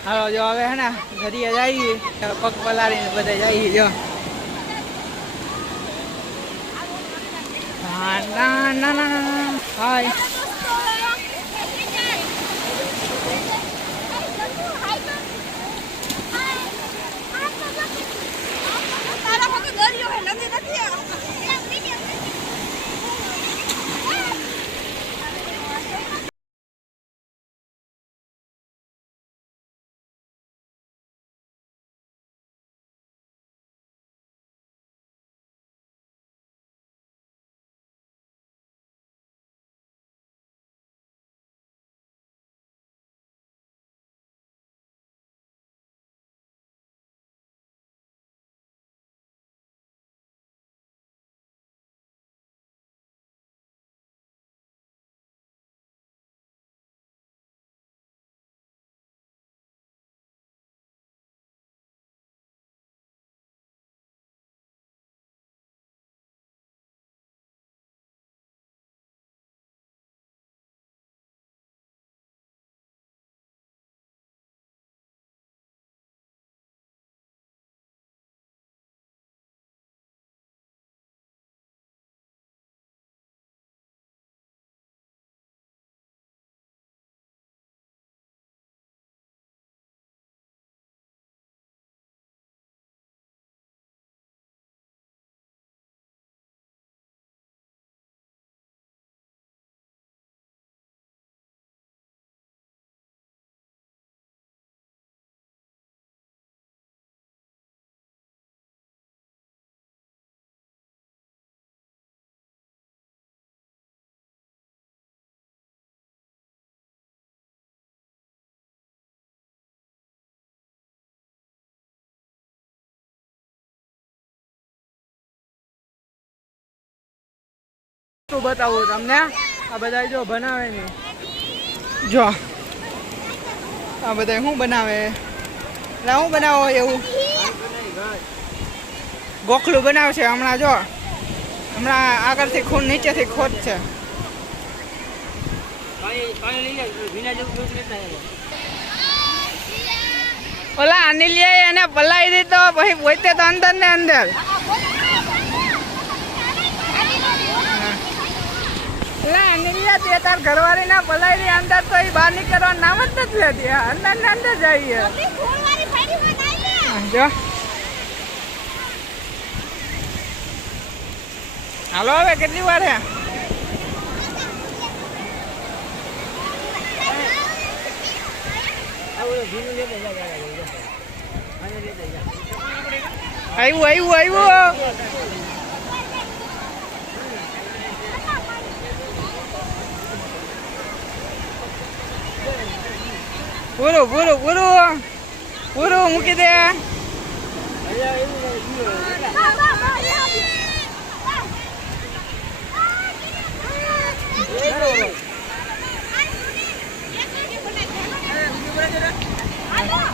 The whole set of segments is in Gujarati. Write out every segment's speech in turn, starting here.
હાલો જો હવે હે ને ઘડીએ જઈએ પગ પલાળીને બધા જઈએ જો ના ના ના ના હાય શું બતાવું તમને આ બધા જો બનાવે ને જો આ બધા શું બનાવે એટલે શું બનાવો એવું ગોખલું બનાવશે હમણાં જો હમણાં આગળથી ખૂન નીચેથી ખોદ છે ઓલા અનિલિયા એને પલાવી દીધો પછી પોતે તો અંદર ને અંદર તાર ઘરવાળી ના પલાવી અંદર તો એ બહાર નીકળવાનું નામ જ નથી લેતી અંદર ને અંદર જઈએ જો હાલો હવે કેટલી વાર હે આવ્યું પૂરું મૂકી દે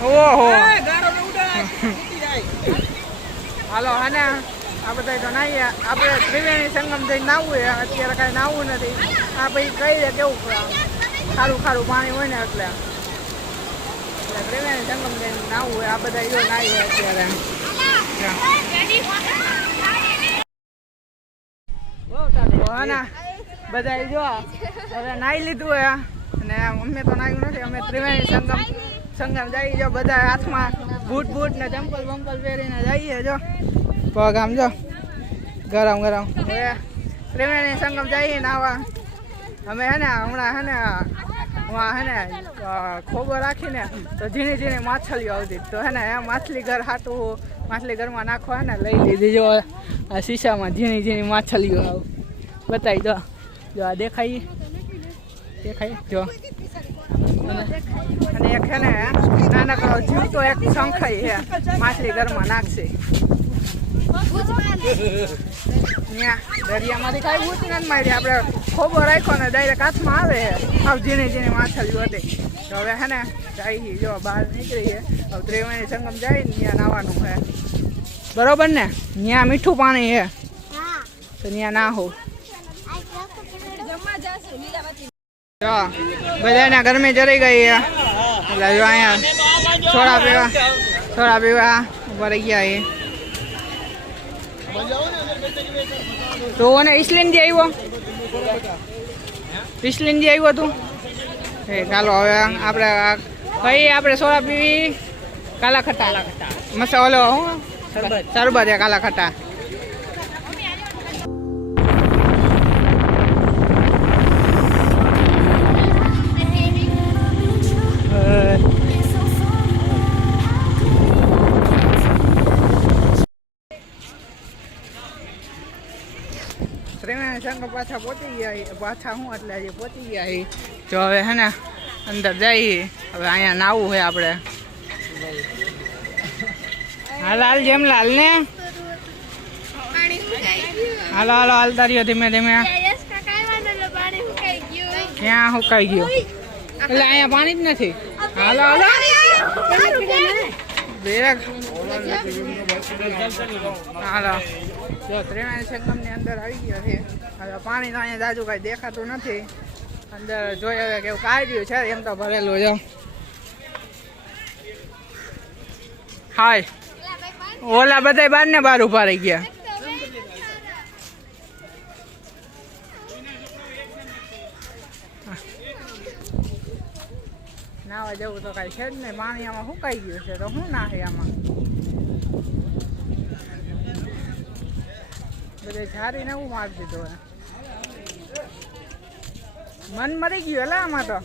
ઓહો હાલો હાને આ બધા તો નાહીએ આપણે ત્રિવેણી સંગમ જઈને નાહવું અત્યારે કઈ નાહવું નથી આ પછી કઈ દે કેવું ખારું પાણી હોય ને એટલે ત્રિવેણી સંગમ જઈને નાહવું હોય આ બધા જો નાહીએ અત્યારે બધા જો હવે નાહી લીધું હોય અને અમે તો નાહ્યું નથી અમે ત્રિવેણી સંગમ જઈએ જો બધા હાથમાં બૂટ ને ચંપલ પહેરીને જઈએ જો પગ આમ જો ગરમ હવે ત્રિવેણી સંગમ જઈએ નાવા અમે હે ને હમણાં હે ને ખોબો રાખીને તો ઝીણી માછલીઓ આવતી તો હે ને માછલી ઘરમાં નાખવા હે ને લઈ લીધી જો આ શીશામાં ઝીણી માછલીઓ આવ બતાવી દો જો આ દેખાય જો અને એક હે ને નાનકડો જીવતો એક શંખાઈ હે માછલી ઘરમાં નાખશે દરિયામાંથી કઈ ભૂત નથી મારી આપણે ખોબો રાખ્યો ને ડાયરેક્ટ હાથમાં આવે આવ ઝીણી માછલીઓ હતી તો હવે હે ને જઈએ જો બહાર નીકળીએ હવે ત્રિવેણી સંગમ જાય ને ત્યાં નાવાનું છે બરોબર ને ત્યાં મીઠું પાણી છે તો ત્યાં ના હોવ જો બધાના ગરમી જરી ગઈ એટલે જો અહીંયા સોડા પીવા ઉપર ગયા એ તો ને ઇસ્લિનજી આવ્યો તું એ ચાલો હવે આપણે સોડા પીવી કાલા ખટ્ટા મસાલો શરબત કાલા ખટ્ટા ત્રિવેણી સંઘ પાછા પહોંચી ગયા પાછા હું એટલે હજી પહોંચી ગયા તો હવે હે ને અંદર જઈએ હવે અહીંયા નાવું છે આપણે હાલ જેમલાલ ને હાલો હાલતા રહ્યો ધીમે ધીમે ક્યાં સુકાઈ ગયું એટલે અહીંયા પાણી જ નથી હાલો હાલો જો ત્રિવેણી સંગમની અંદર આવી ગયો છે હવે પાણી તો અહીંયા જાજુ કાંઈ દેખાતું નથી અંદર જોઈ હવે કેવું કાઢ્યું છે એમ તો ભરેલું જો હાય ઓલા બધા બાર ને બાર ઉભા રહી ગયા નાવા જવું તો કઈ છે જ નહીં પાણી આમાં સુકાઈ ગયું છે તો શું ના છે આમાં બધે ઝારી ને એવું મારી દીધું મન મરી ગયું એટલે આમાં તો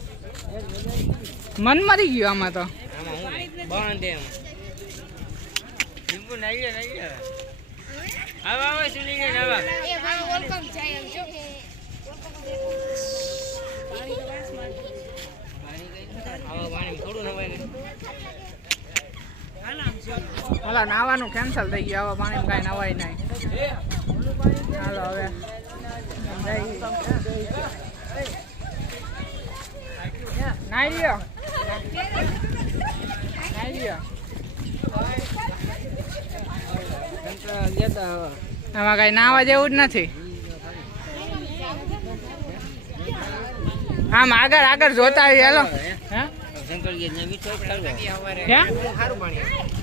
મન મરી ગયું આમાં તો ઓલા નાવાનું કેન્સલ થઈ ગયું હવે પાણી કઈ નવાય નહીં હાલો હવે નાઈ લ્યો આમાં કઈ નાવા જેવું જ નથી આમ આગળ જોતા આવી હાલો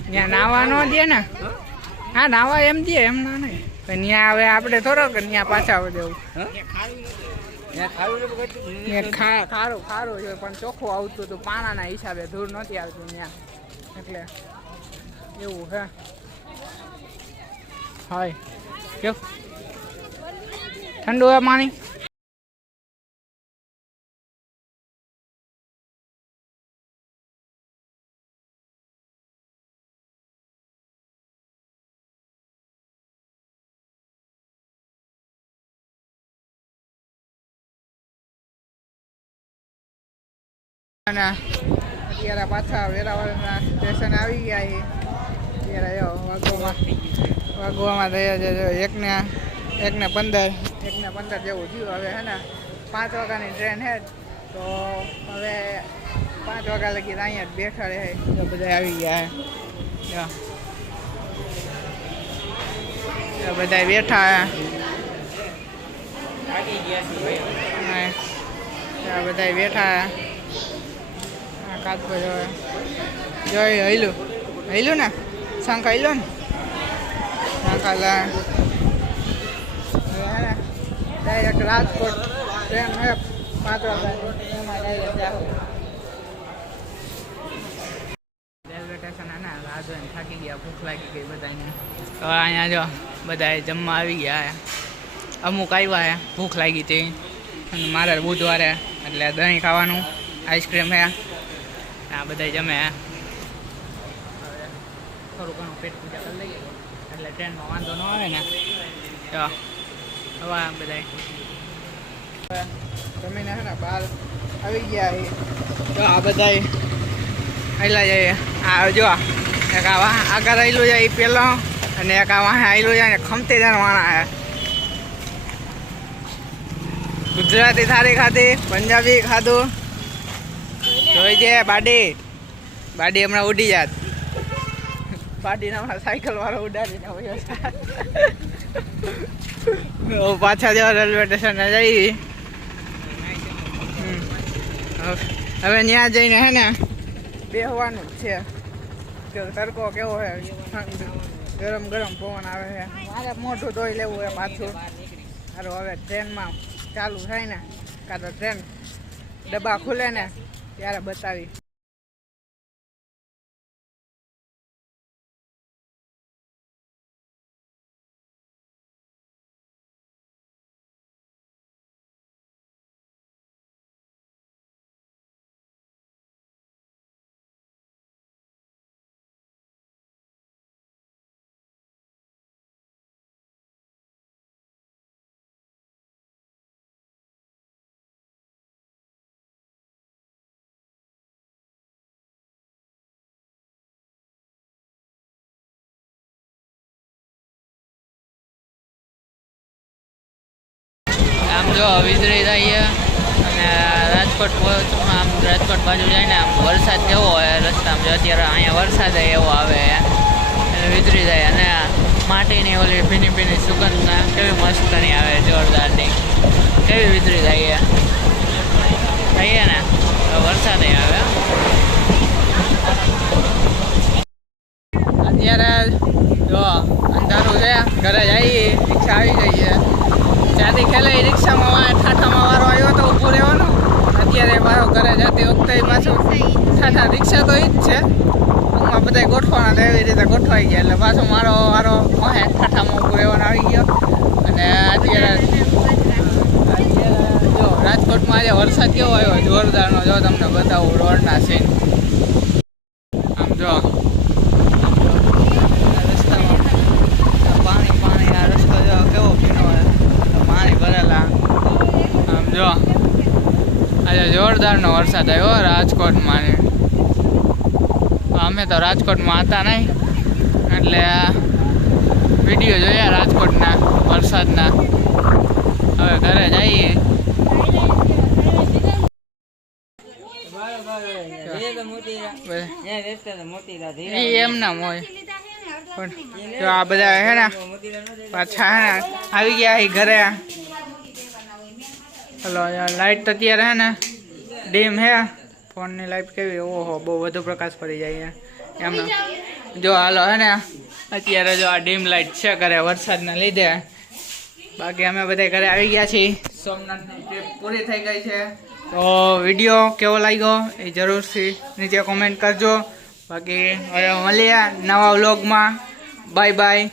ત્યાં નાવા ન દે ને હા નાવા એમ દે એમ ના નહીં પણ ત્યાં હવે આપણે થોડોક ત્યાં પાછા જવું ખારું છે પણ ચોખ્ખું આવતું હતું પાણાના હિસાબે ધૂળ નહોતી આવતું ત્યાં એટલે એવું હે હાય કેવું ઠંડુ હે પાણી અત્યારે પાછા વેરાવળના સ્ટેશન આવી ગયા અત્યારે જો વાગવામાં થયા છે એકને 15 જેવું થયું હવે હે ને 5 વાગ્યાની ટ્રેન છે તો હવે 5 વાગ્યા લગી અહીંયા જ બેઠા રહે તો બધા આવી ગયા બધા બેઠા બધા બેઠા કાચકો જોઈ હૈલું ને શંખ હૈલો ને શંખ હાલા ડાયરેક્ટ રાજકોટ ટ્રેન હે 5 વાગ્યા એમાં ડાયરેક્ટ જાવ રેલવે સ્ટેશન હે ને રાહ જોઈને થાકી ગયા ભૂખ લાગી ગઈ બધાને હવે અહીંયા જો બધા જમવા આવી ગયા અમુક આવ્યા ભૂખ લાગી હતી અને મારે બુધવારે એટલે દહીં ખાવાનું આઈસ્ક્રીમ હે આ બધા જમે થોડું ઘણું પેટ પૂજા કરી લઈએ એટલે ટ્રેનમાં વાંધો ન આવે ને તો હવે બધા જમીને હે ને બહાર આવી ગયા તો આ બધા આયલા જાય આ જો એક આગળ આવેલું જાય પેલો અને એક આ વાહે આવેલું જાય ને ખમતી જણ વાણા ગુજરાતી થાળી ખાધી પંજાબી ખાધું જોઈ છે બાડી હમણાં ઉડી જાત બાડીને હમણાં સાયકલ વાળો ઉડાડીને પાછા જવા રેલવે સ્ટેશને જઈ હવે ત્યાં જઈને હે ને બેહવાનું જ છે કે તડકો કેવો છે, ગરમ ગરમ પવન આવે છે. મારે મોઢું ધોઈ લેવું છે પાછું. સારું, હવે ટ્રેનમાં ચાલુ થાય ને, કાં તો ટ્રેન ડબ્બા ખુલે ને ત્યારે બતાવી. આમ જો વીજળી થાય અને રાજકોટ આમ રાજકોટ બાજુ જાય ને આમ વરસાદ કેવો હોય રસ્તામાં, જો અત્યારે અહીંયા વરસાદ એવો આવે એટલે વીજળી થાય અને માટીની ઓલી ભીની ભીની સુગંધના કેવી મસ્તની આવે જોરદારની, કેવી વીજળી થાય થઈએ ને તો વરસાદ આવે. અત્યારે જો અંધારું છે, ઘરે જઈએ, રિક્ષા આવી ગઈ છે. ત્યાંથી ખેલે રિક્ષામાં ઠાઠામાં વારો આવ્યો તો ઊભું રહેવાનું. અત્યારે મારો ઘરે જતી વખતે પાછું ઠાઠા રિક્ષા તો ઈ જ છે, ટૂંકમાં બધા ગોઠવાના તો એવી રીતે ગોઠવાઈ ગયા એટલે પાછો મારો વારો મહે ઠાઠામાં ઊભું રહેવાનો આવી ગયો. અને અત્યારે જો રાજકોટમાં આજે વરસાદ કેવો આવ્યો જોરદારનો, જો તમને બતાવું રોડના સીન. આમ જો આજે જોરદારનો વરસાદ આવ્યો રાજકોટમાં. અમે તો રાજકોટમાં હતા નહીં એટલે વિડીયો જોયા રાજકોટના વરસાદના. હવે ઘરે જઈએ. એમના હોય પણ જો આ બધા હે ને પાછા હે ને આવી ગયા ઘરે. હલો, લાઇટ તો અત્યારે હે ને ડીમ હે. ફોનની લાઇટ કેવી, ઓહો બહુ વધુ પ્રકાશ પડી જાય એમને. જો હાલો હે ને અત્યારે જો આ ડીમ લાઇટ છે ઘરે વરસાદના લીધે. બાકી અમે બધા ઘરે આવી ગયા છીએ. સોમનાથની ટ્રીપ પૂરી થઈ ગઈ છે. તો વિડીયો કેવો લાગ્યો એ જરૂરથી નીચે કોમેન્ટ કરજો. બાકી હવે મળીએ નવા વ્લોગમાં. Bye bye.